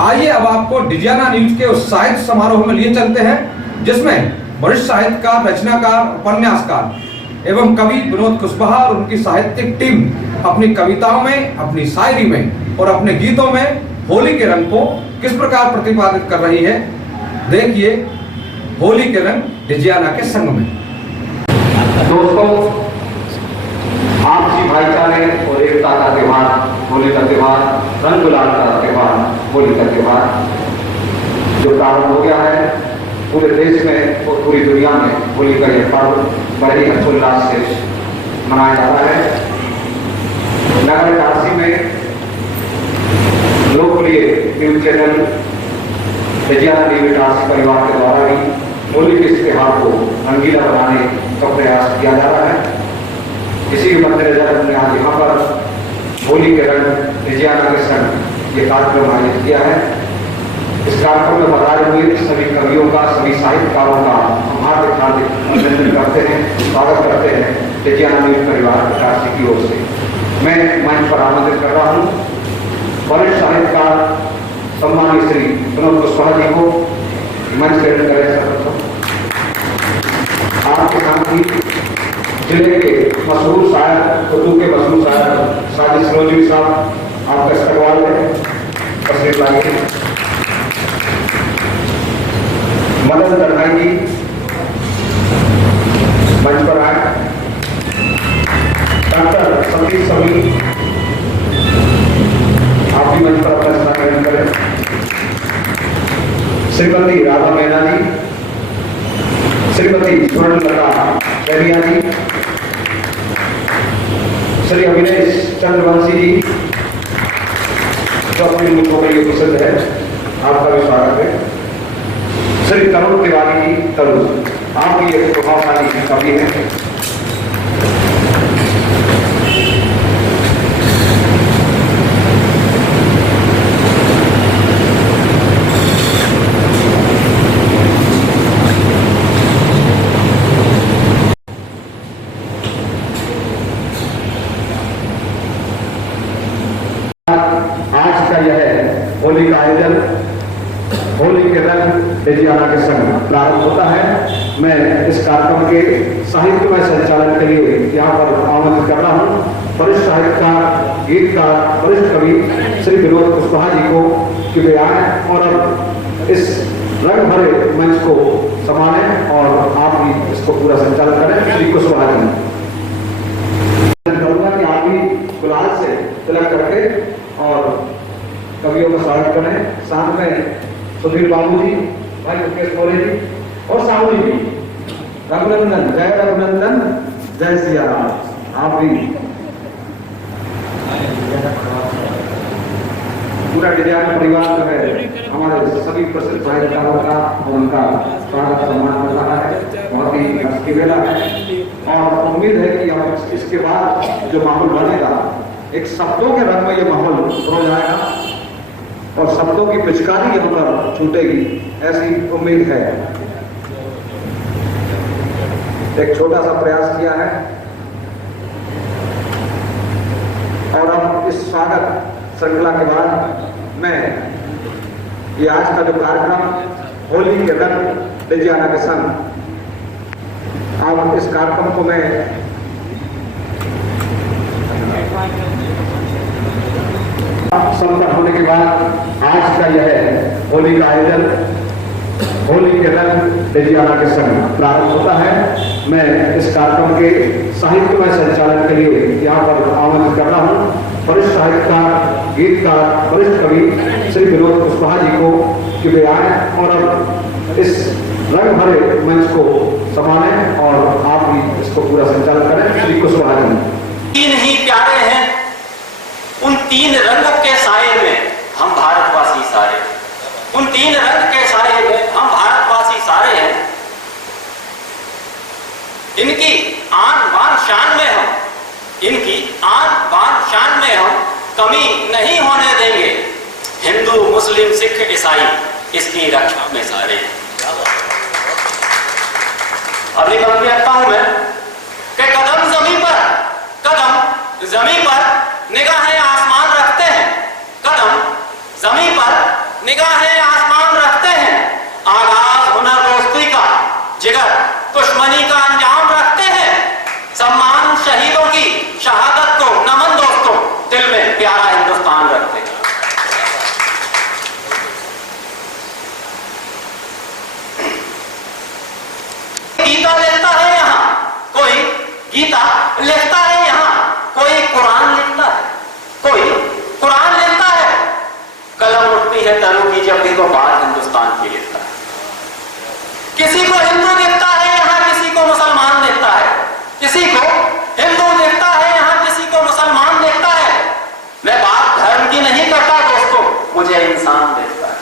आइए अब आपको डिजियाना न्यूज के उस साहित्य समारोह में लिए चलते हैं जिसमें वरिष्ठ साहित्यकार, रचनाकार, उपन्यासकार एवं कवि विनोद कुशवाहा और उनकी साहित्यिक टीम अपनी कविताओं में, अपनी शायरी में और अपने गीतों में होली के रंग को किस प्रकार प्रतिपादित कर रही है। देखिए होली के रंग डिजियाना के संग में। दोस्तों, आपसी भाईचारे और एकता का त्योहार होली का त्योहार, रंग गुलाल का त्योहार होली का त्योहार जो प्रारंभ हो गया है, पूरे देश में और पूरी दुनिया में होली का यह पर्व बड़े ही हर्षोल्लास से मनाया जा रहा है। नगर काशी में लोकप्रिय news channel Digiana news Kashi परिवार के द्वारा भी होली के इस त्योहार को रंगीला बनाने का प्रयास किया जा रहा है। इसी के मद्देनजर हमने आज यहाँ पर होली के रंग डिजियाना के संग ये कार्यक्रम आयोजित किया है। इस कार्यक्रम में पधारे हुए सभी कवियों का, सभी साहित्यकारों का हम हार्दिक अभिनंदन करते हैं, स्वागत करते हैं डिजियाना न्यूज परिवार काशी की ओर से। मैं मंच पर आमंत्रित कर रहा हूँ वरिष्ठ साहित्यकार सम्मानित श्री विनोद कुशवाहा जी को मंच ग्रहण करें। आपके साथ ही जिले के मशहूर शायर, उर्दू के मशहूर शायर साजिद सरोजी साहब आपका इस्तेमाल है, तशरीफ लाइए। मदन तरनाई जी मंच पर आए। डॉक्टर सतीश समी आप भी मंच पर अपना स्थान ग्रहण करें। श्रीमती राधा मैना जी, श्रीमती स्वर्णलता बैरिया जी, श्री अभिनेश चंद्रवंशी जी जो अपनी मुल्कों में ये प्रसिद्ध है, आपका भी स्वागत है। श्री तरुण तिवारी जी, तरुण आप भी एक प्रभावशाली कवि हैं। आज का यह होली का आयोजन होली के रंग डिजियाना के संग प्रारंभ होता है। मैं इस कार्यक्रम के साहित्यमय संचालन के लिए यहाँ पर आमंत्रित कर रहा हूँ वरिष्ठ साहित्यकार, गीतकार, वरिष्ठ कवि श्री विनोद कुशवाहा जी को कि वे आए और अब इस रंग भरे मंच को संभालें और आप भी इसको पूरा संचालन करें। श्री कुशवाहा जी करूँगा कि आप भी गुलाल से तिलक करके और कवियों का स्वागत करें। साथ में सुधीर बाबू जी, भाई मुकेश मौर्य जी और साहू जी भी। रघुनंदन, जय रघुनंदन, जय सिया राम। आप भी पूरा डिजियाना परिवार जो है हमारे सभी प्रसिद्ध साहित्यकारों का और उनका स्वागत सम्मान कर रहा है। बहुत ही हर्ष की बेला है और उम्मीद है कि अब इसके बाद जो माहौल बनेगा, एक शब्दों के रंग में ये माहौल हो जाएगा और शब्दों की पिचकारी यहाँ पर छूटेगी, ऐसी उम्मीद है। एक छोटा सा प्रयास किया है और अब इस स्वागत श्रृंखला के बाद मैं ये आज का जो कार्यक्रम होली के रंग डिजियाना के संग, अब इस कार्यक्रम को मैं संपन्न होने के बाद आज का यह होली का आयोजन होली के रंग डिजियाना के संग प्रारंभ होता है। मैं इस कार्यक्रम के साहित्यमय संचालन के लिए यहाँ पर आमंत्रित कर रहा हूँ वरिष्ठ साहित्यकार, गीतकार, वरिष्ठ कवि श्री विनोद कुशवाहा जी को कि वे आए और अब इस रंग भरे मंच को संभालें और आप भी इसको पूरा संचालन करें। श्री कुशवाहा जी। तीन ही प्यारे हैं, उन तीन रंग के साये में हम भारतवासी सारे, उन तीन रंग के साये में हम भारतवासी सारे हैं। इनकी आन बान शान में हम, इनकी आन बान शान में हम कमी नहीं होने देंगे। हिंदू, मुस्लिम, सिख, ईसाई इसकी रक्षा में सारे। अभी बात करता हूं मैं कि कदम जमीन पर, कदम जमीन पर, निगाहें आसमान रखते हैं। कदम जमीन पर, निगाहें आसमान रखते हैं, आगाज हुनर दोस्ती का, जिगर दुश्मनी का अंजाम रखते हैं, सम्मान शहीदों की शहादत को नमन दोस्तों, दिल में प्यारा हिंदुस्तान रखते हैं। गीता लिखता है यहाँ, कोई गीता लिखता है यहाँ, कोई कुरान लिखता है, कोई कुरान लिखता है। कलम उठती है तरु की जब भी तो बात हिंदुस्तान की लिखता है। किसी को हिंदू दिखता है यहाँ, किसी को मुसलमान दिखता है, किसी को हिंदू दिखता है यहाँ, किसी को मुसलमान दिखता है। मैं बात धर्म की नहीं करता दोस्तों, मुझे इंसान दिखता है।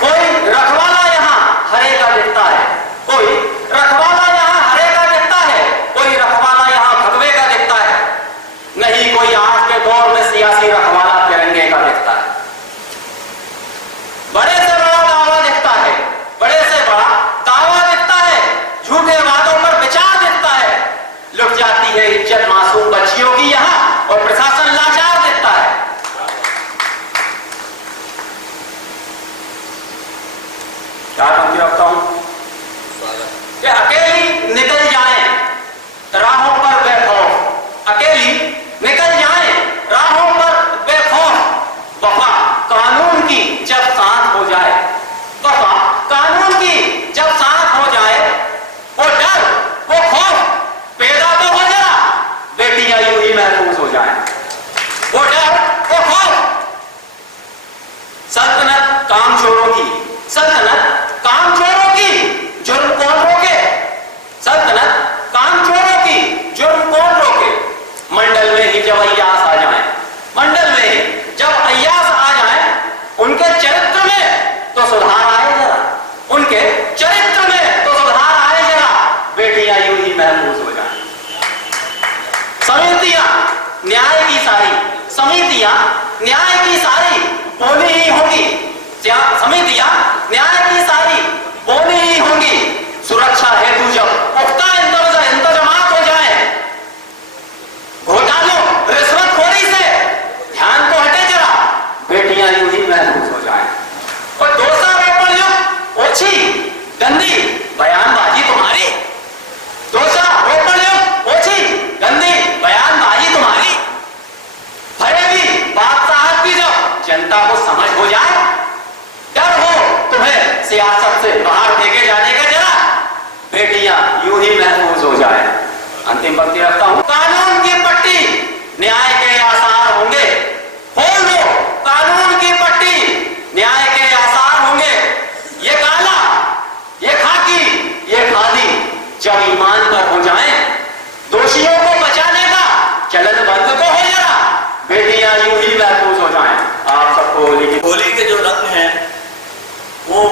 कोई रखवाला यहाँ हरे का दिखता है, कोई रखवाला यहाँ हरे का दिखता है, कोई रखवाला यहाँ भगवे का दिखता है। नहीं कोई आज के दौर में सियासी रखवाला तिरंगे का दिखता है। बड़े से बड़ा दावा दिखता है, बड़े से बड़ा दावा दिखता है, झूठे वादों पर विचार दिखता है। लुट जाती है इज्जत मासूम बच्चियों की यहाँ और प्रशासन लाचार दिखता है। क्या पंक्ति रखता हूं कि अकेली निकल जाए राहों पर बेखौफ, अकेली निकल जाए राहों पर बेखौफ। वफा कानून की जब साथ हो जाए, वफा कानून की जब साथ हो जाए, वो डर वो खौफ पैदा तो हो जरा, बेटियां यूं ही महफूज हो जाए। वो डर वो खौफ। सल्तनत कामचोरों की, सल्तनत कामचोरों की जुर्म कौन रोके, सल्तनत कामचोरों की जुर्म कौन रोके। मंडल में ही जब अय्यास आ जाए, मंडल में ही जब अय्यास आ जाए, उनके चरित्र में तो सुधार आए जरा, उनके चरित्र में तो सुधार आए जरा, बेटियां यूं ही महफूज हो जाए। समितियां न्याय की सारी, समितियां न्याय की सारी बोली ही होंगी, समितियां न्याय की सारी बोली ही होंगी। सुरक्षा हेतु जब पुख्ता इंतजामात हो जाए, घोटालों रिश्वतखोरी से ध्यान तो हटे जरा, बेटियां यूं ही महफूज हो जाए। और दोषारोपण युक्त ओछी गंदी बयानबाजी तुम्हारी, दोषारोपण युक्त ओछी गंदी बयानबाजी तुम्हारी। फरेबी बादशाह की जब जनता को समझ हो जाए, डर हो तुम्हें सियासत से बाहर फेंके जाने का जरा, बेटियां यूं ही महफूज हो जाए। अंतिम पंक्ति रखता हूं, कानून की पट्टी न्याय के आसार होंगे, खोल दो कानून की पट्टी न्याय के आसार होंगे। ये काला, ये खाकी, ये खादी जब ईमान पर हो जाए, दोषियों को बचाने का चलन बंद को हो जरा, बेटियां यूं ही महफूज हो जाए। आप सबको होली के जो रंग हैं वो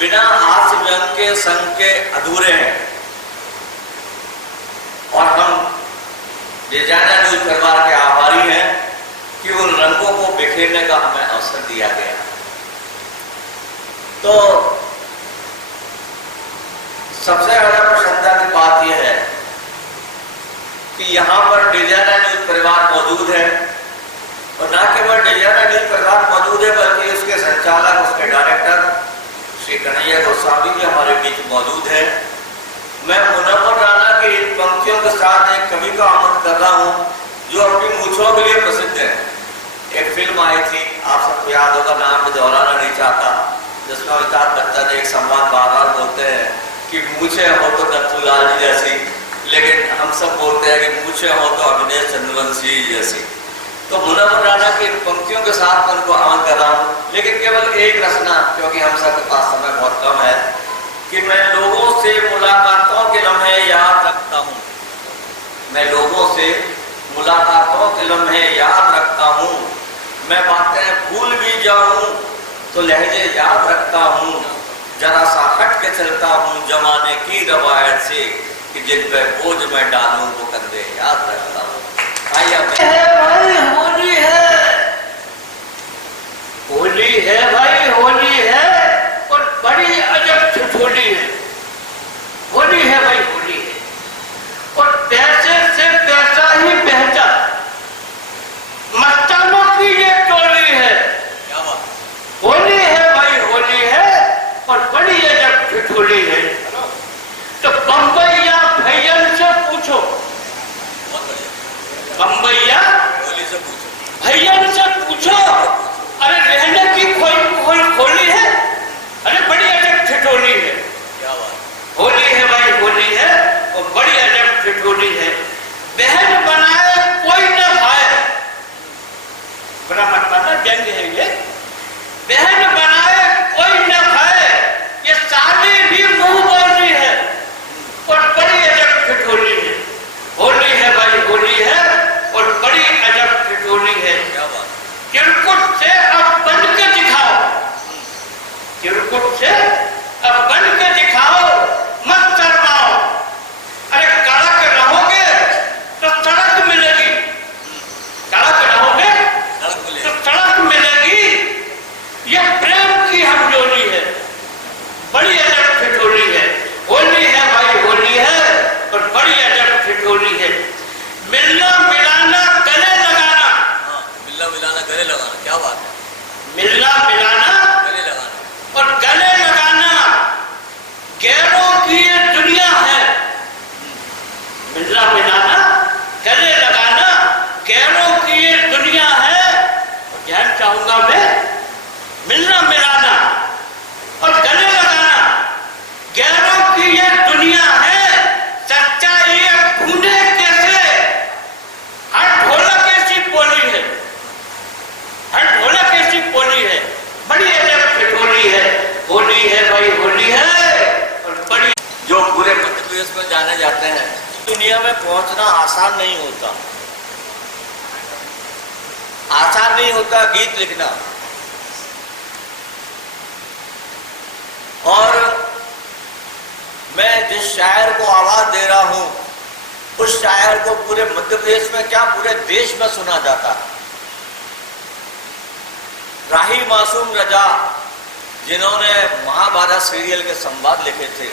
बिना हास्य व्यंग के संग के अधूरे हैं, और हम डिजाइनर न्यूज परिवार के आभारी हैं कि उन रंगों को बिखेरने का हमें अवसर दिया गया। तो सबसे ज्यादा प्रसन्नता की बात यह है कि यहाँ पर डिजाइनर न्यूज परिवार मौजूद है, और न केवल डिजाइनर न्यूज परिवार मौजूद है बल्कि उसके संचालक, उसके डायरेक्टर श्री कन्हैया गोस्वामी भी हमारे बीच मौजूद है। मैं मुनव्वर राणा की इन पंक्तियों के साथ एक कवि का आमंत्रण कर रहा हूँ जो अपनी मूंछों के लिए प्रसिद्ध है। एक फिल्म आई थी, आप सबको याद होगा, नाम में दोहराना नहीं चाहता, जिसमें अमिताभ बच्चन एक संवाद बार बोलते हैं कि मूछे हो तो दत्तूलाल जी जैसी, लेकिन हम सब बोलते हैं कि मूछे हो तो अभिनय चंद्रवंशी जैसी। तो मुनव्वर राणा की पंक्तियों के साथ मैं उनको आमंत्रण कर रहा हूँ, लेकिन केवल एक रचना, क्योंकि हम सबके पास समय बहुत कम है, कि मैं लोगों से मुलाकातों के लम्हे याद रखता हूँ, मैं लोगों से मुलाकातों के लम्हे याद रखता हूँ, मैं बातें भूल भी जाऊँ तो लहजे याद रखता हूँ, जरा सा हट के चलता हूँ जमाने की रवायत से, कि जिन पे बोझ मैं डालूं वो कंधे याद रखता हूँ। भाई होली है, होली है भाई, होली है, और बड़ी अजब ठिठोली है। होली है भाई, होली है, और पैसे से पैसा ही बहता, मस्तानों की ये टोली है। बात है। मिलना मिलाना गले लगाना और गले लगाना, गैरों की ये दुनिया है। मिलना मिलाना, गले लगाना, गैरों की ये दुनिया है। और ध्यान चाहूंगा मैं, मिलना मिलाना और गले लगाना, गैरों की ये दुनिया है। सच्चाई ये ढूंढे कैसे? हर ढोलक ऐसी बोली है, हर ढोलक ऐसी बोली है, बड़ी अजब ठिठोली है। होली है भाई, होली है। और बड़ी जो पूरे मध्य प्रदेश में जाने जाते हैं, दुनिया में पहुंचना आसान नहीं होता। आसान नहीं होता गीत लिखना। और मैं जिस शायर को आवाज दे रहा हूं, उस शायर को पूरे मध्य प्रदेश में क्या पूरे देश में सुना जाता है। राही मासूम रजा, जिन्होंने महाभारत सीरियल के संवाद लिखे थे,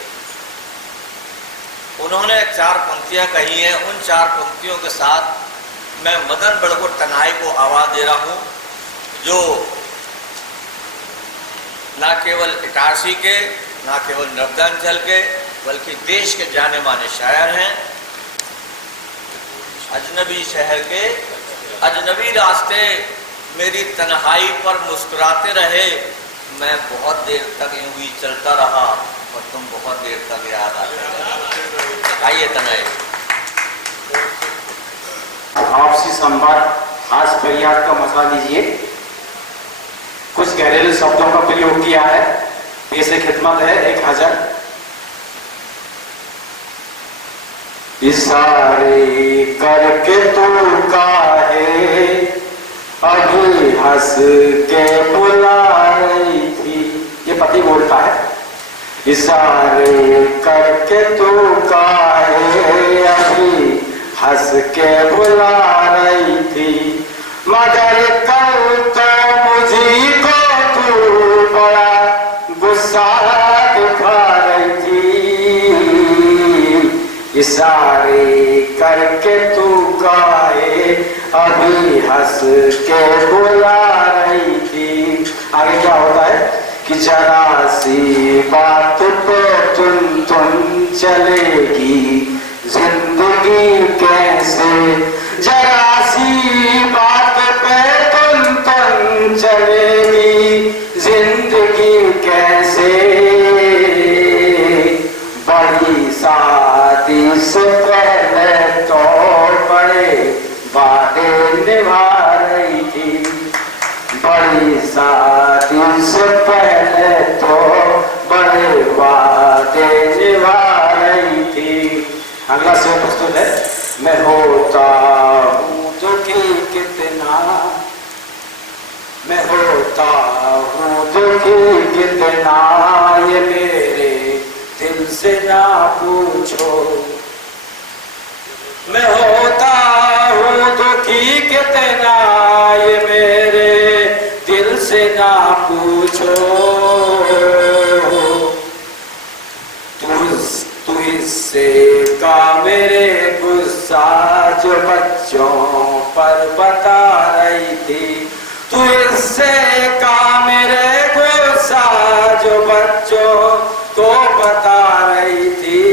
उन्होंने 4 पंक्तियां कही हैं। उन 4 पंक्तियों के साथ मैं मदन बड़गुर तन्हाई को आवाज दे रहा हूं, जो न केवल इटारसी के, न केवल नर्मदांचल के, बल्कि देश के जाने माने शायर हैं। अजनबी शहर के अजनबी रास्ते मेरी तन्हाई पर मुस्कुराते रहे, मैं बहुत देर तक यूं ही चलता रहा और तुम बहुत देर तक याद आते रहे। आइए तन्हाई। आपसी संवाद, हास फरियाद का मजा लीजिए। कुछ घरेलू शब्दों का प्रयोग किया है। पेशे खिदमत है 1000। इशारे करके तू काहे अभी हंस के बुला रही थी, ये पति बोलता है। इशारे करके तू काहे अभी हंस के बुला रही थी, मगर कल तो मुझे को तू बड़ा गुस्सा दिखा रही थी। इशारे करके तू काहे अभी हंस के बुला रही थी। आगे क्या होता है कि जरा सी बात पे तुम चलेगी जिंदगी कैसे, जरा सी बात पे तुम चलेगी जिंदगी कैसे। बड़ी शादी से पहले तो बड़े वादे निभा रही थी, बड़ी शादी से पहले तो बड़े वादे निभा रही थी। अगला शेर प्रस्तुत है। मैं होता हूँ दुखी कितना, मैं होता हूँ दुखी कितना, ये मेरे दिल से ना पूछो। मैं होता हूँ दुखी कितना, ये मेरे दिल से ना पूछो। तू इससे का मेरे गुस्सा जो बच्चों पर बता रही थी, तू इससे का मेरे गुस्सा जो बच्चों को बता रही थी।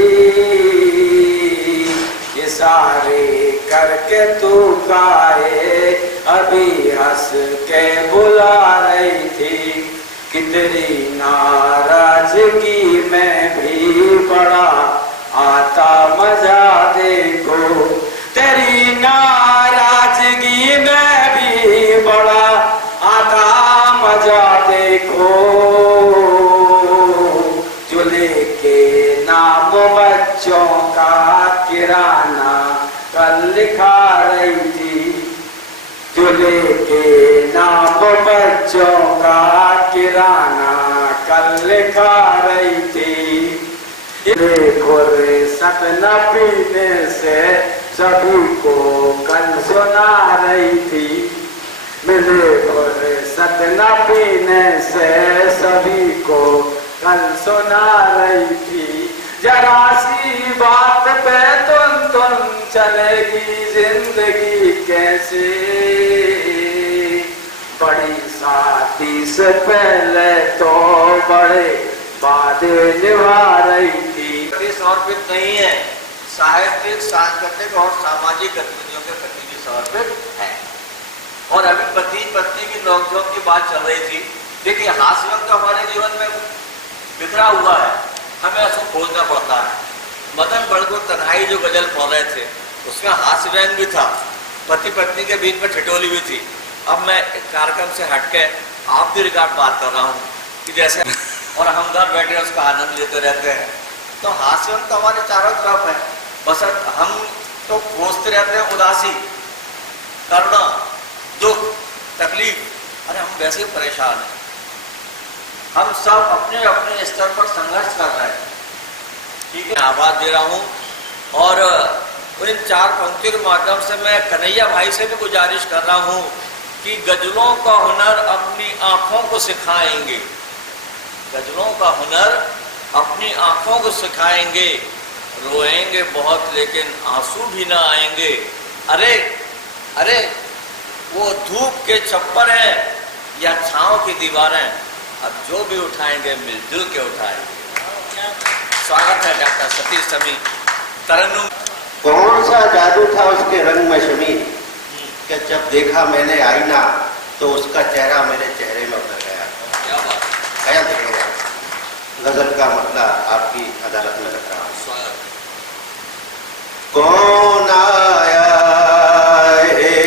ये सारे करके तू काहे अभी हंस के बुला रही थी, कितनी नाराजगी में भी बड़ा आता मजा देखो, तेरी नाराजगी में भी बड़ा आता मजा देखो। जो लेके नाम बच्चों का किराना कल लिखा रही थी, जो लेके नाम बच्चों का किराना कल लिखा रही थी। फुर्सत न पीने से सभी को कल सुना रही थी, मिले फुर्सत न पीने से सभी को कल सुना रही थी। जरा सी बात पे तुम चलेगी जिंदगी कैसे। बड़ी शादी से पहले तो बड़े वादे निभा रही थी। समर्पित नहीं है, साहित्यिक, सांस्कृतिक और सामाजिक गतिविधियों के प्रति भी समर्पित है। और अभी पति पत्नी की नोकझोंक की बात चल रही थी। देखिए, हास्य व्यंग तो हमारे जीवन में बिखरा हुआ है, हमें उसको खोजना पड़ता है। मदन बड़गुल तन्हाई जो गजल पढ़ रहे थे, उसमें हास्य व्यंग भी था, पति पत्नी के बीच में ठिठोली भी थी। अब मैं एक कार्यक्रम से हटके आप भी रिकॉर्ड बात कर रहा हूँ कि जैसे और हम घर बैठे उसका आनंद लेते रहते हैं। तो हास्य व्यंग तो हमारे चारों तरफ है, बस हम तो खोजते रहते हैं उदासी, करुणा, दुख, तकलीफ। अरे हम वैसे ही परेशान हैं। हम सब अपने अपने स्तर पर संघर्ष कर रहे हैं, ठीक है। आवाज दे रहा हूँ और इन 4 पंक्तियों के माध्यम से मैं कन्हैया भाई से भी गुजारिश कर रहा हूँ कि गजलों का हुनर अपनी आंखों को सिखाएंगे, गजलों का हुनर अपनी आंखों को सिखाएंगे। रोएंगे बहुत लेकिन आंसू भी ना आएंगे। अरे अरे वो धूप के छप्पर हैं या छांव की दीवारें, अब जो भी उठाएंगे मिलजुल के उठाएंगे। स्वागत है डॉक्टर सतीश समी। तरन्नुम। कौन सा जादू था उसके रंग में शमी कि जब देखा मैंने आईना तो उसका चेहरा मेरे चेहरे में उतर गया। क्या बात, ख्याल रखिएगा। गजल का मतलब आपकी अदालत में रख रहा हूँ। कौन आया है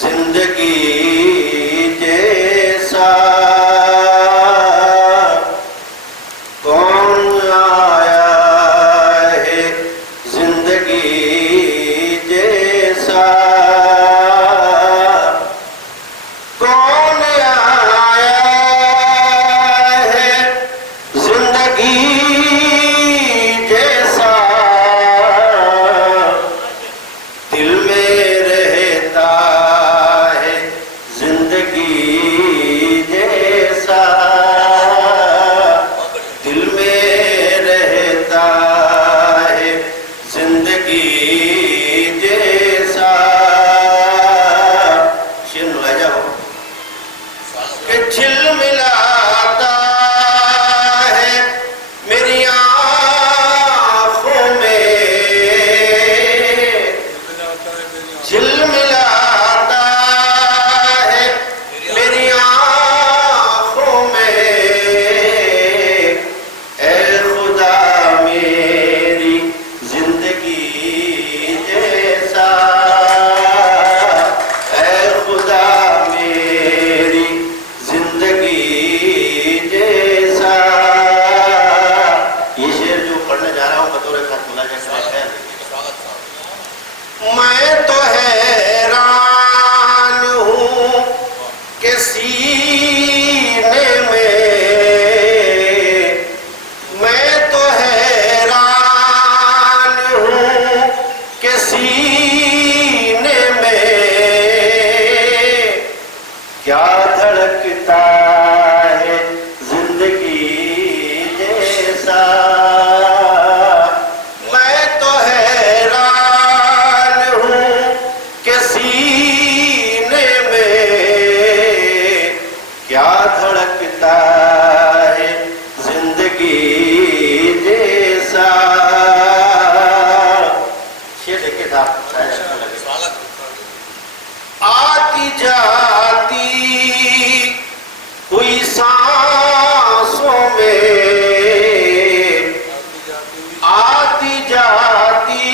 जिंदगी जैसा, कौन आया है जिंदगी जैसा, कौन आया है जिंदगी जैसा, दिल में रहता है जिंदगी जैसा, दिल में रहता है जिंदगी जैसा। शेर मिला जाओ कि झिलमिलाता है मेरी आँखों में, झिलमिलाता है मेरी आँखों में। ऐ खुदा मेरी जिंदगी जैसा, ऐ खुदा मेरी जिंदगी जैसा। ये शेर जो पढ़ने जा रहा हूँ बतौर खत मुलाजा है। मैं तो हैरान हूँ कि सीने में, मैं तो हैरान हूँ कि सीने में क्या धड़कता है जिंदगी जैसा। मैं तो हैरान हूँ कि सीने में क्या धड़कता है जिंदगी जैसा। शेर देखिए साहब, शायद अच्छा लगे। आती जाती हुई सांसों में, आती जाती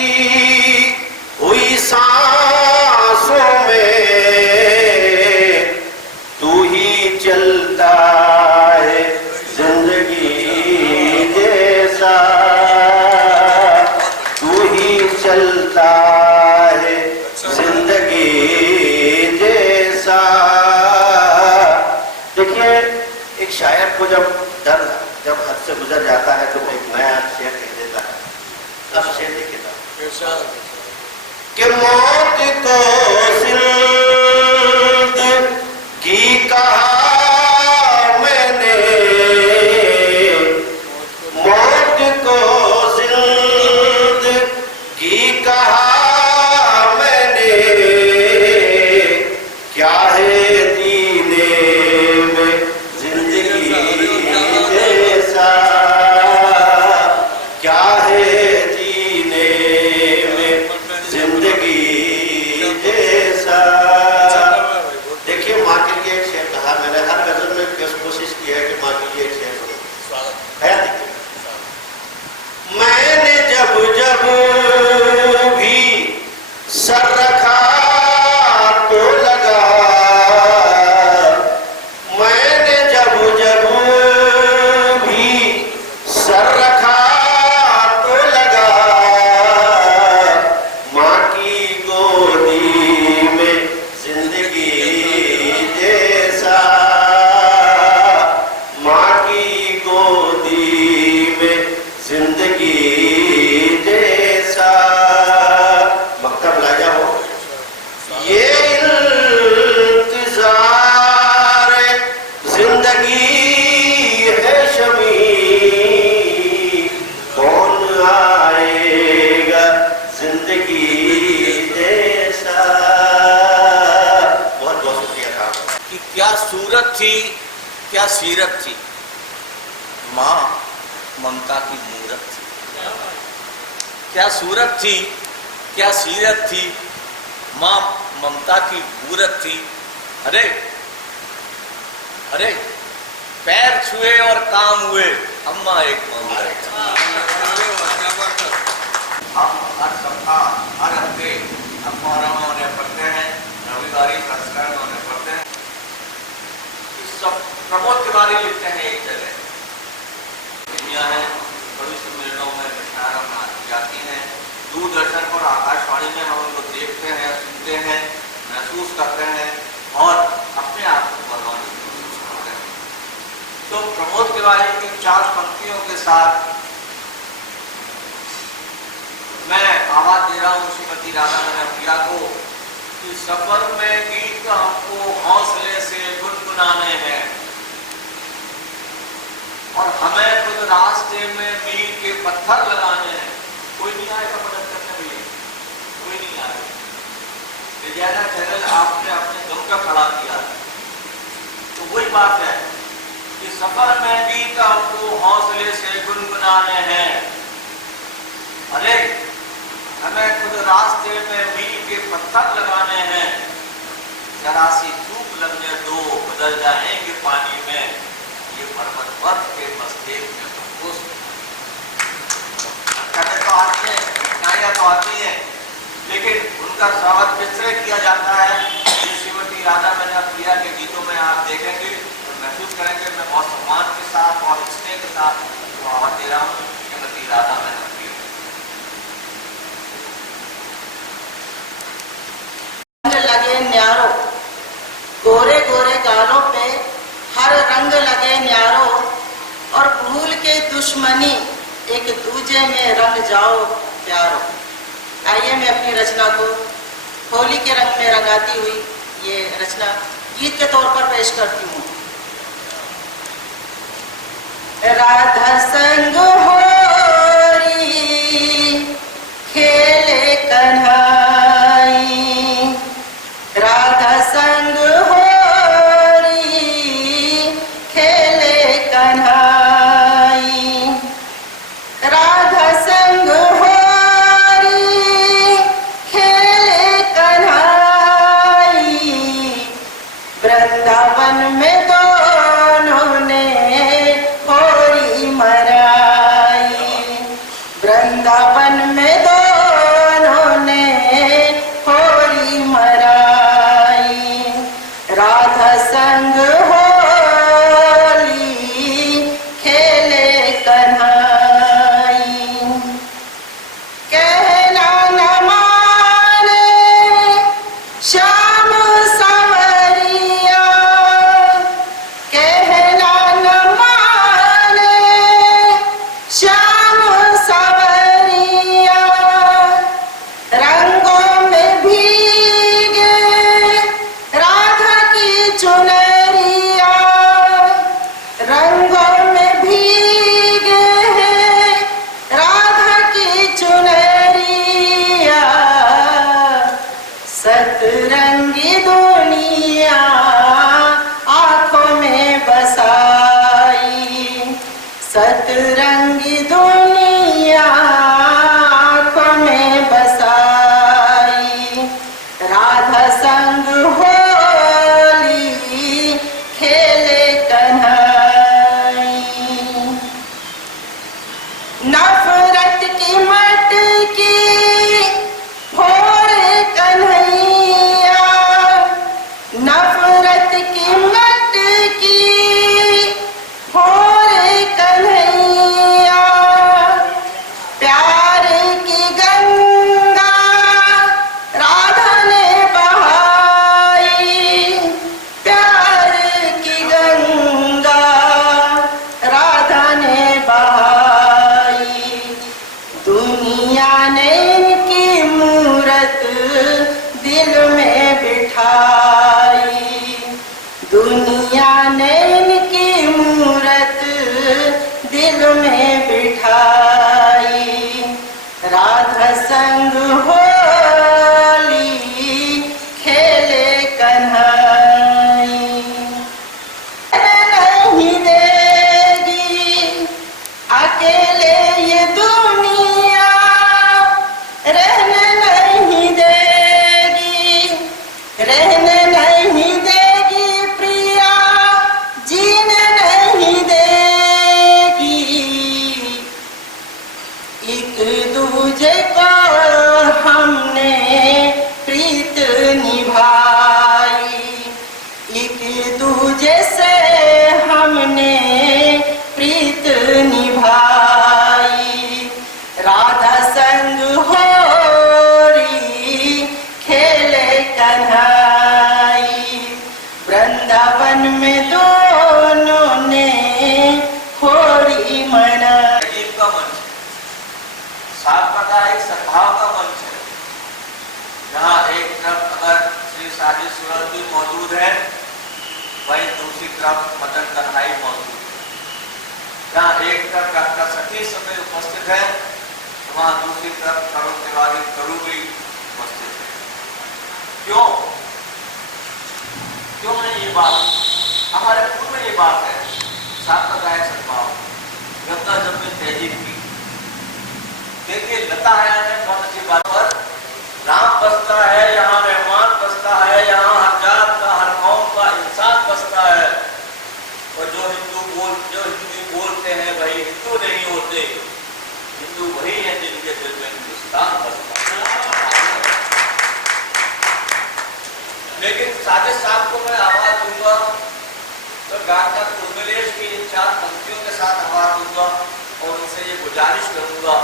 हुई सांसों में, तू ही चलता है जिंदगी जैसा, तू ही चलता है जिंदगी जैसा। देखिए, एक शायर को जब डर जब हद से गुजर जाता है तो एक नया शेर कह देता है। अब शेर देखिए कि मौत को जिंदगी कहा मैंने, मौत को जिंदगी कहा मैंने, क्या है सूरत थी, क्या सीरत थी, मां ममता की मूरत थी। क्या सूरत थी, क्या सीरत थी, मां ममता की मूरत थी। अरे अरे पैर छुए और काम हुए, अम्मा एक मूरत थी। हम हर सप्ताह हर हफ्ते अखबारों में उन्हें पढ़ते हैं, रविवारी संस्करण में उन्हें पढ़ते हैं। इस सब प्रमोद तिवारी लिखते हैं एक जगह, दुनिया है बड़ी सम्मेलनों में विचार जाती हैं, दूरदर्शन पर आकाशवाणी में हम उनको देखते हैं, सुनते हैं, महसूस करते हैं और अपने आप को बर्बादी महसूस करते हैं। तो प्रमोद तिवारी की 4 पंक्तियों के साथ मैं आवाज दे रहा हूँ श्रीमती राधा मैना प्रिया को कि सफर में गीत हमको हौसले से गुनगुनाने हैं और हमें खुद रास्ते में मील के पत्थर लगाने हैं। कोई नहीं आएगा मदद करने के लिए, कोई नहीं आएगा। डिजाइना चैनल आपने अपने दम का खड़ा किया। तो वही बात है कि सफर में गीत हमको हौसले से गुनगुनाने हैं। अरे हमें खुद रास्ते में मील के पत्थर लगाने हैं, जरा सी धूप लगने दो, बदल जाएंगे पानी में, ये पर्वत बर्फ के मस्तेक में घुस। तो आती है, कहानियां तो आती है, लेकिन उनका स्वागत किससे किया जाता है, ये श्रीमती राधा मैना प्रिया के गीतों में आप देखेंगे और महसूस करेंगे। मैं बहुत सम्मान के साथ और स्नेह के साथ वो आवाज दे रहा हूँ श्रीमती राधा मैना प्रिया। लगे न्यारो, गोरे गोरे गालों पे हर रंग लगे न्यारो, और भूल के दुश्मनी एक दूजे में रंग जाओ प्यारो। आइए मैं अपनी रचना को होली के रंग में रंगाती हुई ये रचना गीत के तौर पर पेश करती हूँ। राधा संग होरी खेले कन्हाई, राधा संग होरी खेले कन्हाई, राधा संग होरी खेले कन्हाई, वृंदावन में दोनों ने होरी मनाई, वृंदावन में दोनों ने होरी मनाई, राधा संग होली खेले कन्हाई। कहना न माने श्याम संवरिया, कहना न माने श्याम संवरिया, रंगों में भीगे राधा की चुनरिया, रंगों में भीगे राधा की चुनरिया, सतरंगी दुनिया आंखों में बसाई, सतरंगी दुनिया आंखों में बसाई, राधा संग होली खेले कन्हाई। नफरत की मटकी फोड़े कन्हैया, नफरत की मटकी फोड़े कन्हैया, प्यार की गंगा राधा ने बहाई, प्यार की गंगा राधा ने बहाई, दुनिया ने इनकी मूरत दिल में बिठाई, दुनिया ने इनकी मूरत दिल में बिठाई, राधा संग होली खेले कन्हाई। सद्भाव का मंच है, जहाँ एक तरफ अगर श्री साजिद सूरत भी मौजूद है, वहीं दूसरी तरफ मदन कन्हाई मौजूद है। जहाँ एक तरफ डॉक्टर सतीश समय उपस्थित है, वहाँ दूसरी तरफ तरुण तिवारी तरू भी उपस्थित है। क्यों क्यों है ये बात? हमारे पूर्व में ये बात है, सांप्रदायिक सद्भाव, गंगा जमुनी तहजीब की। देखिए लता है ने बहुत अच्छी बात पर, राम बसता है यहाँ, रहमान बसता है यहाँ, हर जात का हर कौम का इंसान बसता है। और जो हिंदी बोलते हैं भाई हिंदू नहीं होते, हिंदू वही है जिनके दिल में हिंदुस्तान बसता है। लेकिन साजिद साहब को मैं आवाज दूंगा तो डॉक्टर उर्मिलेश की इन 4 पंक्तियों के साथ आवाज दूंगा और उनसे ये गुजारिश करूंगा,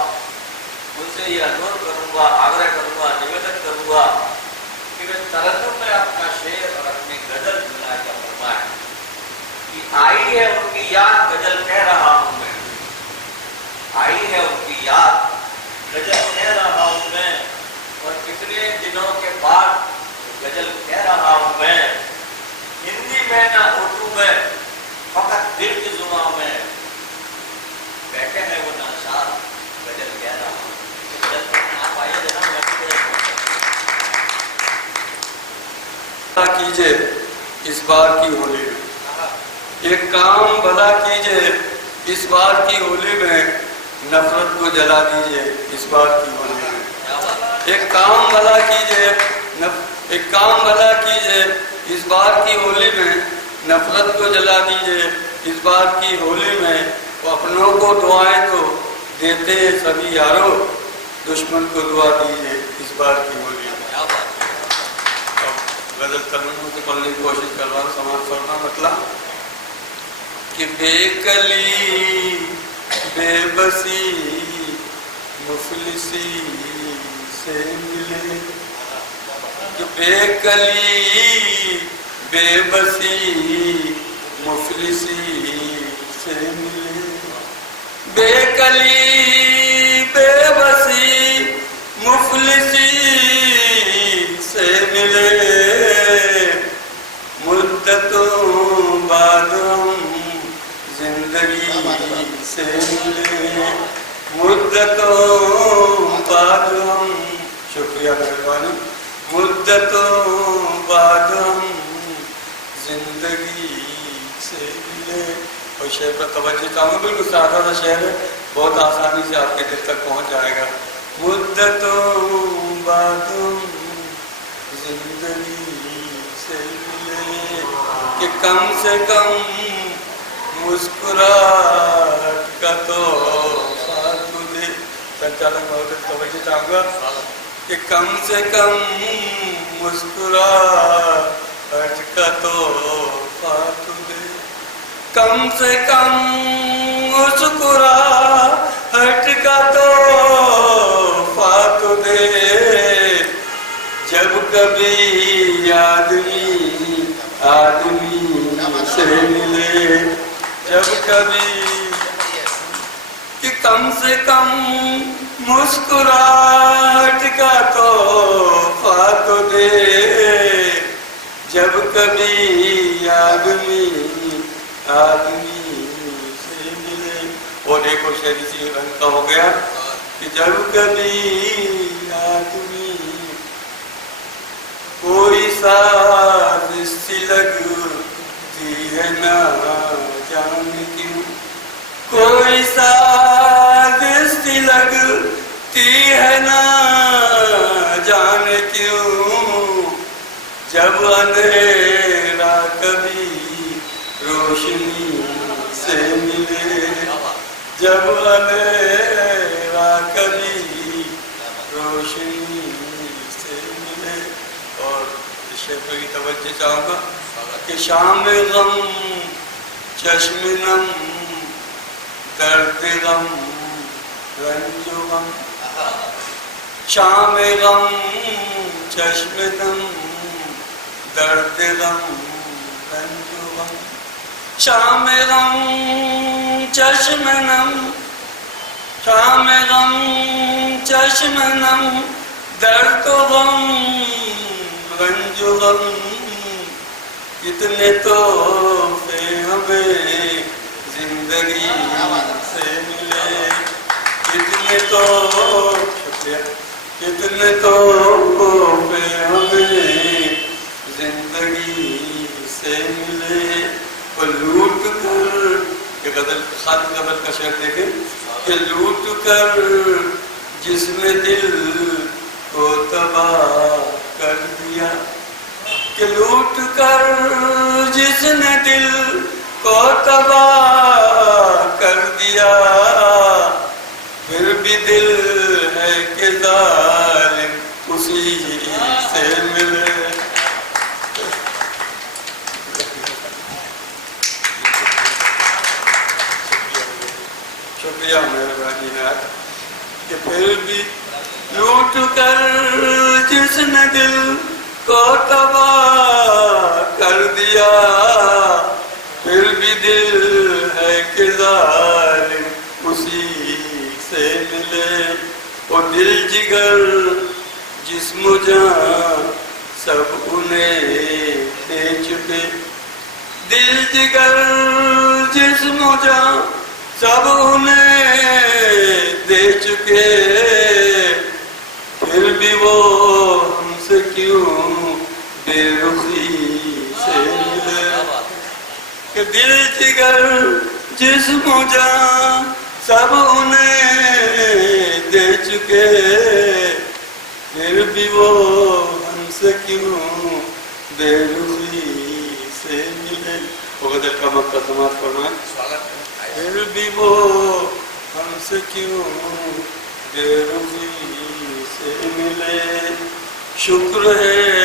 उनसे ये अनुरोध करूंगा, आग्रह करूंगा, निवेदन करूंगा कि वे तरन्नुम में अपना शेर और अपनी गजल मिलाकर फरमाएं कि आई है उनकी याद गजल कह रहा हूं मैं, आई है उनकी याद गजल कह रहा हूं मैं, और कितने दिनों के बाद गजल कह रहा हूं मैं, हिंदी में ना उर्दू में, फकत दिल की जुबां में बैठे हैं वो नाशाद गजल कह रहा हूं। आप आइए कीजिए इस बार की होली में, एक काम भला कीजिए इस बार की होली में, नफरत को जला दीजिए इस बार की होली में। एक काम भला कीजिए इस बार की होली में, नफरत को जला दीजिए इस बार की होली में। वो अपनों को दुआएं तो देते सभी यारों, दुश्मन को दुआ दीजिए इस बार की होली में। गजल तरन्नुम से पढ़ने की कोशिश कर रहा हूँ। समाज पढ़ना मतलब कि बेकली बेबसी मुफलिसी से मिले, कि बेकली बेबसी मुफलिसी से मिले, बेकली बेबसी मुफलिसी से मिले, मुद्दतों बाद हम जिंदगी से मिले, मुद्दतों बाद हम, शुक्रिया मेहरबानी, मुद्दतों बाद हम जिंदगी से मिले। और शेर पर तवज्जो चाहूँगा, बिल्कुल सादा सा शेर है, बहुत आसानी से आपके दिल तक पहुँच जाएगा। मुद्दतों बाद हम जिंदगी से मिले, कि कम से कम मुस्कुराहट का तो साथ दे। संचालक महोदय तवज्जो चाहूँगा कि कम से कम मुस्कुराहट का तो साथ दे, कम से कम मुस्कुराहट का तो साथ दे, जब कभी आदमी से मिले, जब कभी, कि कम से कम मुस्कुराहट का तो फातो दे, जब कभी आदमी से मिले। और एक और शेर इसी रंग का हो गया कि जब कभी आदमी कोई साजिश सी लगती है ना जाने क्यों, कोई साजिश सी लगती है ना जाने क्यों, जब अंधेरा कभी रोशनी से मिले, जब अंधेरा कभी रोशनी से मिले। और इस शेर पर की तवज्जो चाहूँगा कि शाम गम चश्म नम दर्द गम रंजो गम, शाम गम चश्म नम दर्द गम रंजो गम, शाम गम चश्म नम शाम गम चश्म नम दर्द गम रंज गम कितने तोहफे हमें जिंदगी से मिले, कितने तो शुक्रिया, कितने तोहफे हमें जिंदगी से मिले। और लूट कर, ये गजल खालिद गजल का शेर देखें कि लूट कर जिसमें दिल को तबाह कर दिया, कि लूट कर जिसने दिल को तबाह कर दिया, फिर भी दिल है कि जालिम उसी से मिले। शुक्रिया मेहरबानी है कि फिर भी लूट कर जिसने दिल को तबाह कर दिया, फिर भी दिल है कि जालिम उसी से मिले। और दिल जिगर जिस्म जान सब उन्हें दे चुके, दिल जिगर जिस्म जान सब उन्हें दे चुके, फिर भी वो हमसे क्यों बेरुखी से मिले। कि दिल जिगर जिस्म जान सब उन्हें दे चुके, फिर भी वो हमसे क्यों बेरुखी से मिले। वो गजल का मक्का समाप्त फरमाएं। फिर भी वो हमसे क्यों बेरुखी से मिले। शुक्र है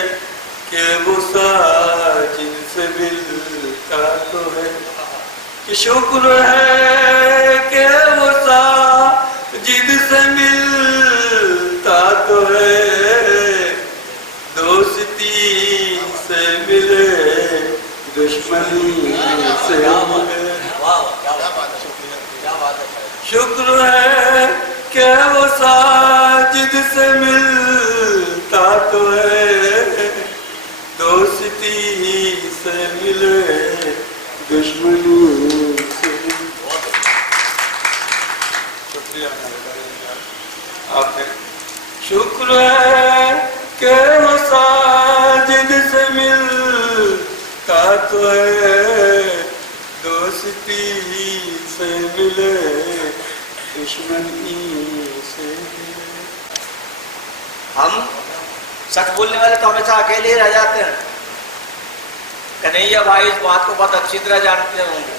कि वो साजिद से मिलता तो है, कि शुक्र है कि वो साजिद से मिलता तो है। दोस्ती से मिले दुश्मनी से मिले। शुक्र है कि वो साजिद से मिलता तो है, दोस्ती से मिले दुश्मनी से। शुक्रिया आपने। शुक्र है कि वो साजिद से मिलता तो है, दोस्ती से मिले दुश्मनी से मिले। हम सच बोलने वाले तो हमेशा अकेले ही रह जाते हैं। कन्हैया भाई इस बात को बहुत अच्छी तरह जानते होंगे,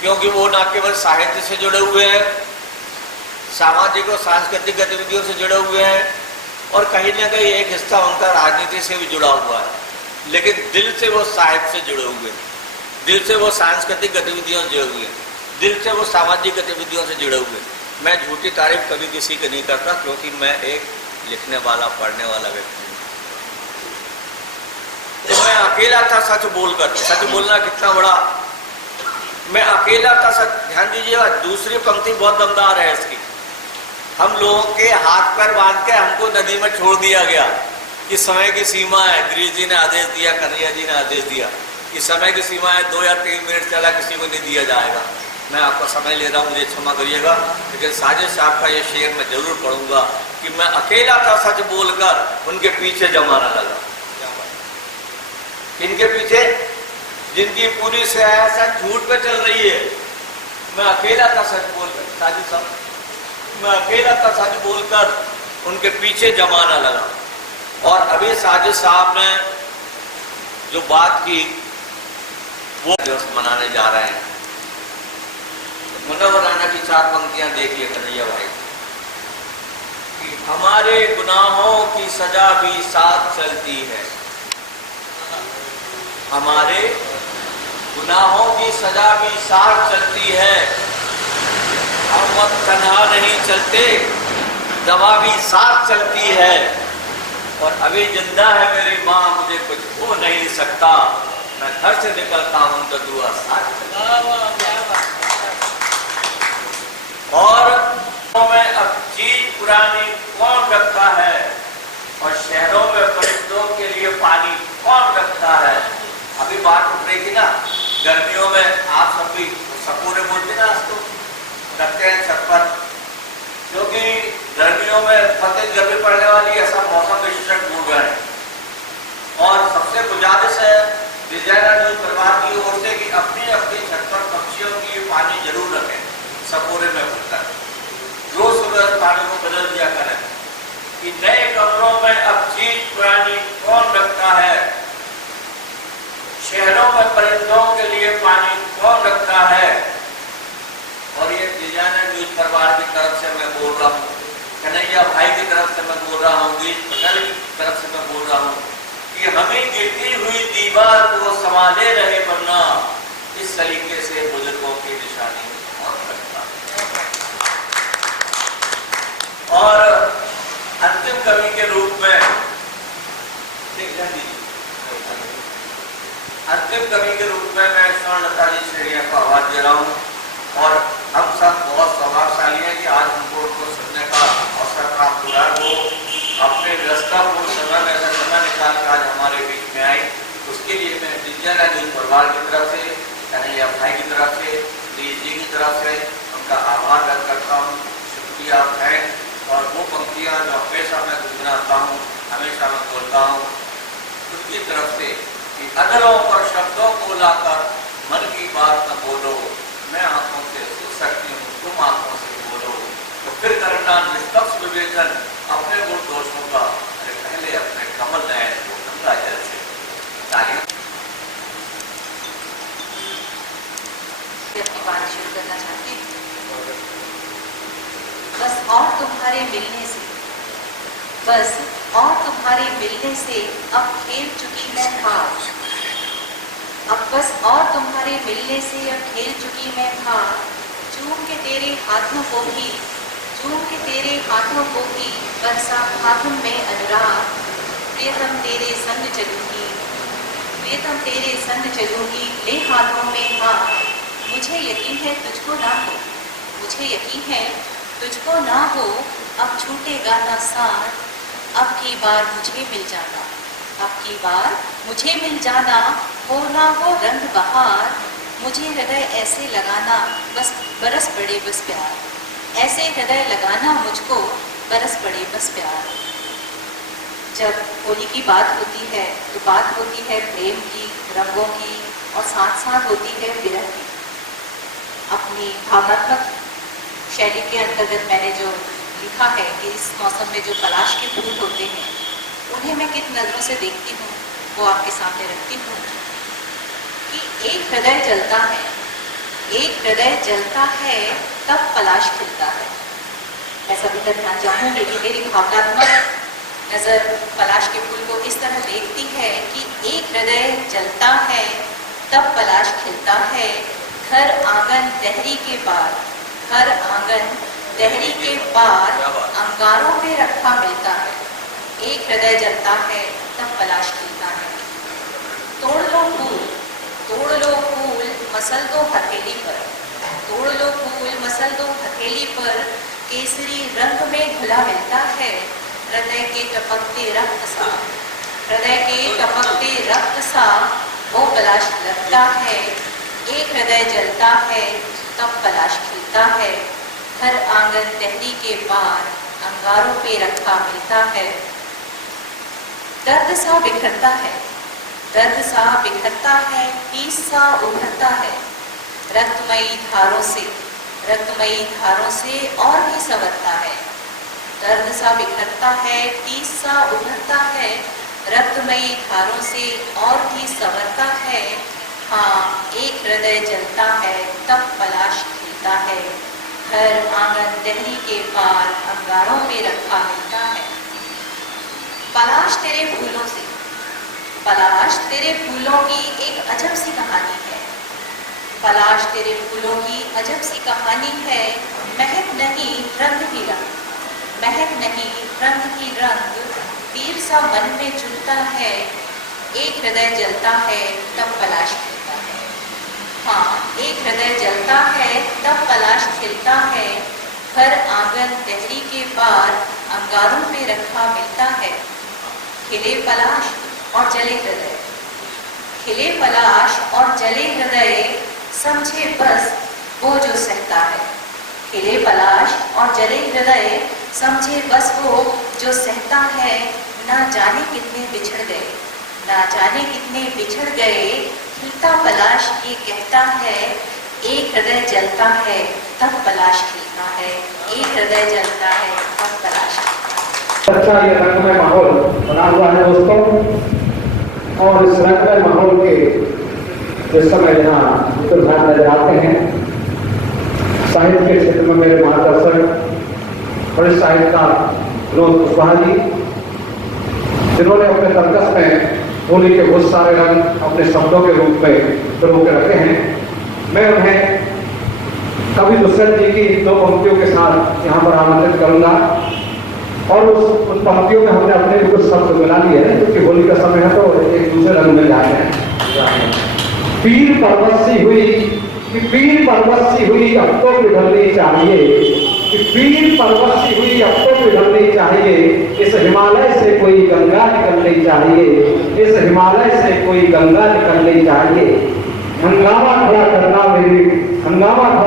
क्योंकि वो न केवल साहित्य से जुड़े हुए हैं, सामाजिक और सांस्कृतिक गतिविधियों से जुड़े हुए हैं, और कहीं ना कहीं एक हिस्सा उनका राजनीति से भी जुड़ा हुआ है, लेकिन दिल से वो साहित्य से जुड़े हुए हैं, दिल से वो सांस्कृतिक गतिविधियों से जुड़े हुए हैं, दिल से वो सामाजिक गतिविधियों से जुड़े हुए हैं। मैं झूठी तारीफ कभी किसी की नहीं करता, क्योंकि मैं एक लिखने वाला, पढ़ने वाला व्यक्ति हूँ। तो मैं अकेला था सच बोलकर, सच बोलना कितना बड़ा, मैं अकेला था सच। ध्यान दीजिएगा, दूसरी पंक्ति बहुत दमदार है इसकी। हम लोगों के हाथ पैर बांध के हमको नदी में छोड़ दिया गया कि समय की सीमा है। गिरीश जी ने आदेश दिया, कन्हैया जी ने आदेश दिया कि समय की सीमा है, 2 या 3 मिनट चला किसी को नहीं दिया जाएगा। मैं आपका समय ले रहा हूँ, मुझे क्षमा करिएगा, लेकिन साजिद साहब का ये शेर मैं जरूर पढ़ूंगा कि मैं अकेला था सच बोलकर, उनके पीछे जमाना लगा। इनके पीछे जिनकी पूरी सियासत झूठ पे चल रही है, मैं अकेला था सच बोलकर, साजिद साहब, मैं अकेला था सच बोलकर, उनके पीछे जमाना लगा। और अभी साजिद साहब ने जो बात की वो मनाने जा रहे हैं। मुनव्वर राना की 4 पंक्तियां देखिए कन्हैया भाई कि हमारे गुनाहों की सजा भी साथ चलती है, हमारे गुनाहों की सजा भी साथ चलती है। हम अब तन्हा नहीं चलते, दवा भी साथ चलती है। और अभी जिंदा है मेरी माँ, मुझे कुछ हो नहीं सकता, मैं घर से निकलता हूं तो दुआ साथ चलती है। और पुरानी कौन रखता है और शहरों में परिंदों के लिए पानी कौन रखता है। अभी बात उठ रही थी ना, गर्मियों में आप सब भी सपूरे बोलते ना, उसको रखते हैं छत पर, क्योंकि गर्मियों में बहुत गर्मी पड़ने वाली है, सब मौसम विशेषज्ञ बोल रहे हैं। और सबसे गुजारिश है विजयरा न्यूज परिवार की ओर से कि अपनी अपनी छत पर पक्षियों के लिए पानी जरूर रखें, सपूरे में भरकर रोज सुबह पानी को बदल दिया करें। कि नए कमरों में अब चीज पुरानी कौन रखता है, शहरों में परिंदों के लिए पानी कौन रखता है। और ये विजयरा न्यूज परिवार की तरफ से मैं बोल रहा हूँ, कन्हैया भाई की तरफ से मैं बोल रहा हूँ, गीत पटेल की तरफ से मैं बोल रहा हूँ कि हमें गिरती हुई दीवार को संभाले रहे, वरना इस तरीके से बुजुर्गों की निशानी कौन रखता। और अंतिम कवि के रूप में मैं स्वर्णलता जी शेरिया को आवाज दे रहा हूँ। और हम सब बहुत सौभाग्यशाली हैं कि आज हमको उनको सुनने का अवसर प्राप्त हुआ है। वो अपने व्यस्ततापूर्ण समय में ऐसा समय निकाल कर आज हमारे बीच में आई, उसके लिए मैं विजयरा न्यूज परिवार की तरफ से, कन्हैया भाई की तरफ से, डी जी की तरफ से उनका आभार व्यक्त करता हूँ, शुक्रिया, थैंक। और वो पंक्तियाँ जो हमेशा मैं गुनगुनाता हूँ, हमेशा मैं बोलता हूँ उनकी तरफ से कि अधरों पर शब्दों को लाकर मन की बात न बोलो, मैं आंखों से सुन सकती हूँ, तुम आंखों से बोलो। तो फिर करना निष्पक्ष विवेचन अपने गुण दोषों का, अरे पहले अपने कमल नयन को गंगा जल से तालियां। अपनी बात शुरू करना चाहती हूँ। बस और तुम्हारे मिलने से, बस और तुम्हारे मिलने से अब खेल चुकी मैं हार। अब बस और तुम्हारे मिलने से अब खेल चुकी मैं हार। चूम के तेरे हाथों को भी, चूम के तेरे हाथों को भी बरसा फागुन में अनुराग। प्रियतम तेरे संग चलूंगी, प्रियतम तेरे संग चलूंगी, ले हाथों में हाथ। मुझे यकीन है तुझको ना हो, मुझे यकीन है तुझको ना हो, अब छूटेगा ना साथ। अब की बार मुझे मिल जाना, अब की बार मुझे मिल जाना, हो ना हो रंग बहार। मुझे हृदय ऐसे लगाना, बस बरस पड़े बस प्यार। ऐसे हृदय लगाना मुझको, बरस पड़े बस प्यार। जब होली की बात होती है तो बात होती है प्रेम की, रंगों की, और साथ साथ होती है विरह की। अपनी भावनात्मक शैली के अंतर्गत मैंने जो लिखा है कि इस मौसम में जो पलाश के फूल होते हैं उन्हें मैं किन नज़रों से देखती हूँ, वो आपके सामने रखती हूँ। कि एक हृदय जलता है, एक हृदय जलता है, तब पलाश खिलता है। मैं सभी का ध्यान चाहूँगी कि मेरी भावनात्मक नज़र पलाश के फूल को इस तरह देखती है कि एक हृदय जलता है, तब पलाश खिलता है। घर आंगन दहरी के पार, घर आंगन दहरी के पार, अंगारों पे रखा मिलता है। एक हृदय जलता है, तब पलाश खिलता है। तोड़ लो फूल, तोड़ लो फूल, मसल दो हथेली पर, तोड़ लो फूल, मसल दो हथेली पर। केसरी रंग में घुला मिलता है, हृदय के टपकते रक्त सा, हृदय के टपकते रक्त सा वो पलाश लगता है। एक हृदय जलता है, तब पलाश खिलता है। घर आंगन दहली के पार, अंगारों पे रखा मिलता है। दर्द सा बिखरता है, दर्द सा बिखरता है, पीस सा उभरता है। रक्तमयी धारों से, रक्तमयी धारों से और भी संवरता है। दर्द सा बिखरता है, पीस सा उभरता है। रक्तमयी धारों से और भी संवरता है। हाँ, एक हृदय जलता है, तब पलाश खिलता है। घर आंगन दहली के पार, अंगारों पे रखा मिलता है। पलाश तेरे फूलों से, पलाश तेरे फूलों की एक अजब सी कहानी है। पलाश तेरे फूलों की अजब सी कहानी है। महक नहीं रंग ही रंग, महक नहीं रंग ही रंग। तीर सा मन में चुभता है, एक हृदय जलता है, तब पलाश खिलता है। हाँ, एक हृदय जलता है, तब पलाश खिलता है। घर आंगन देहरी के पार अंगारों में रखा मिलता है खिले पलाश और जले हृदय। खिले पलाश और जले हृदय समझे बस वो जो सहता है। खिले पलाश और जले हृदय समझे बस वो जो सहता है। ना जाने कितने बिछड़ गए, ना जाने कितने बिछड़ गए। खिलता पलाश ये कहता है एक हृदय जलता है तब पलाश खिलता है। एक हृदय जलता है तब पलाश खिलता है। अच्छा ये रंगमय माहौल बना हुआ है दोस्तों, और इस रंगमय माहौल के जिस समय यहाँ उत्तर भारत नजर आते हैं, साहित्य के क्षेत्र में मेरे मार्गदर्शक बड़े साहित्यकार विनोद कुशवाहा जी, जिन्होंने अपने तर्कस में होली के बहुत सारे रंग अपने शब्दों के रूप में प्रभु के रखे हैं। मैं उन्हें कवि दुष्यंत जी की 2 पंक्तियों के साथ यहाँ पर आमंत्रित करूंगा, और उन पंक्तियों में हमने अपने भी कुछ शब्द मिला लिए हैं, क्योंकि होली का समय है तो एक दूसरे रंग में जाते हैं। पीर परवशी हुई कि पीर परवशी हुई अब तो पिघलनी चाहिए, कि पीर परवशी हुई अब तो पिघलनी चाहिए। इस हिमालय से कोई गंगा निकलनी चाहिए, इस हिमालय से कोई गंगा निकलनी चाहिए। हंगामा खड़ा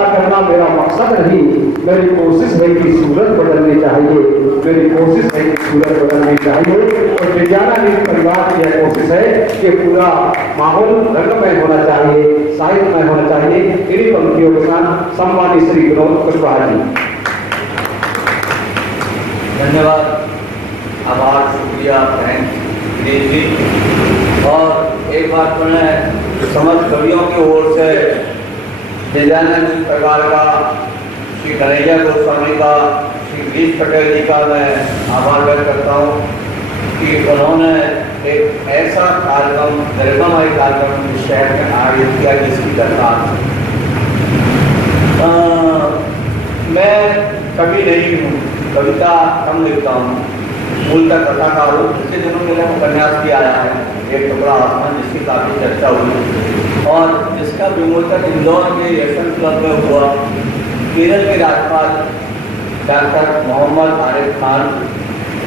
करना मेरा मकसद नहीं, मेरी कोशिश है कि सूरत बदलनी चाहिए, मेरी कोशिश है कि सूरत बदलनी चाहिए। और विज्ञाना परिवार की यह कोशिश है कि पूरा माहौल रंगमय होना चाहिए, साहित्यमय होना चाहिए। इन्हीं पंक्तियों के साथ सम्मानित श्री विनोद कुशवाहा जी। धन्यवाद, आभार, शुक्रिया, थैंक जी। और एक बात मैं समस्त कवियों की ओर से विजयानंद परिवार का, श्री कन्हैया गोस्वामी का, श्री गिरीश पटेल जी का मैं आभार व्यक्त करता हूँ कि उन्होंने एक ऐसा कार्यक्रम, गरिमामय कार्यक्रम इस शहर में आयोजित किया जिसकी दरकार। मैं कवि नहीं हूँ, कविता कम लिखता हूँ, मूलतः कथाकार हूँ। पिछले दिनों मेरा उपन्यास भी आया है, एक टुकड़ा आसमान, जिसकी काफ़ी चर्चा हुई और जिसका विमोचन इंदौर के यशवंत क्लब में हुआ। केरल के राज्यपाल डॉक्टर मोहम्मद आरिफ खान,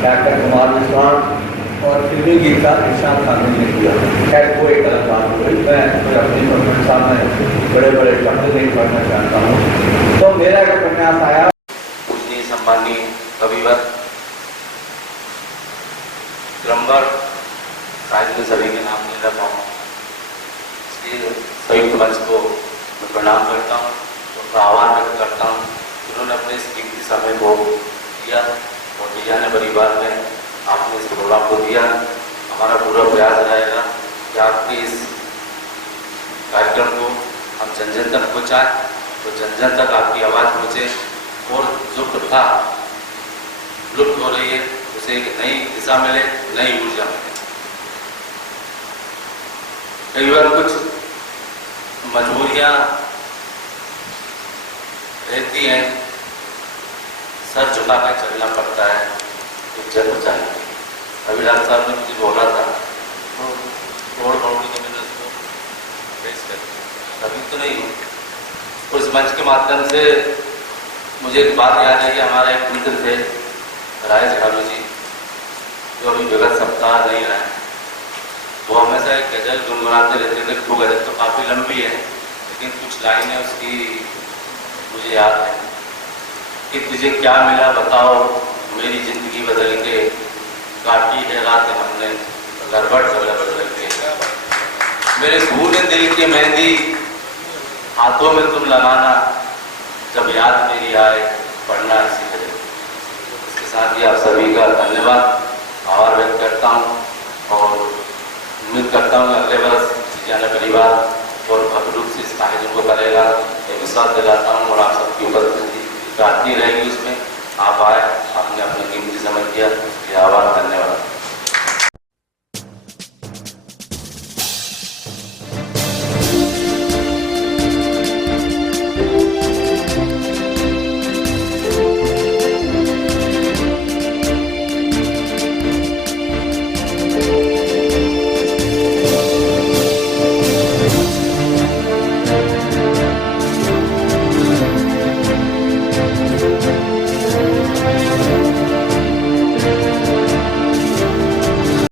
डॉक्टर कुमार विश्वास और फिल्मी गीतकार इरशाद खान ने किया। खैर वो एक अलग बात हो गई, मैं अपनी प्रशंसा में बड़े बड़े शब्द नहीं पढ़ना चाहता हूँ। तो मेरा एक उपन्यास आया, पूजनीय सम्मानीय कविवर क्रमवर, शायद मैं सभी के नाम नहीं रखा हूँ, इसलिए संयुक्त मंच को मैं प्रणाम करता हूँ, उनका आह्वान व्यक्त करता हूँ। उन्होंने अपने इस कीमती समय को दिया और विजयाना परिवार में आपने इस प्रोग्राम को दिया। हमारा पूरा प्रयास रहेगा कि आपके इस कार्यक्रम को हम जन जन तक पहुँचाएँ, तो जन जन तक आपकी आवाज़ पहुँचे और जो प्रथा लुप्त हो रही है उसे एक नई दिशा मिले, नई ऊर्जा मिले। कई बार कुछ मजबूरियां रहती हैं, सर झुका कर चलना पड़ता है, तो जरूर चाहिए। अभी डॉक्टर साहब ने मुझे बोला था तो तोड़ मरोड़ी के मैंने उसको फेस कर अभी तो नहीं हूँ। और इस मंच के माध्यम से मुझे एक बात याद है कि हमारा एक मित्र थे राय झालू जी, जो अभी विगत सप्ताह नहीं रहे, वो हमेशा एक गजल गुनगुनाते रहते थे। वो गजल तो काफ़ी लंबी है, लेकिन कुछ लाइनें उसकी मुझे याद है कि तुझे क्या मिला बताओ, मेरी जिंदगी बदल के, काटी है रात हमने गड़बड़ बदल के, मेरे भूले दिल की मेहंदी हाथों में तुम लगाना, जब याद मेरी आए पढ़ना इसी तरह। इसके साथ ही आप सभी का धन्यवाद, आभार व्यक्त करता हूँ और उम्मीद करता हूँ अगले वर्ष विजयाना परिवार और भव्य रूप से इस आयोजन को करेगा, एक विश्वास दिलाता हूँ। और आप सबकी उपस्थिति प्रार्थना रहेगी उसमें, आप आए,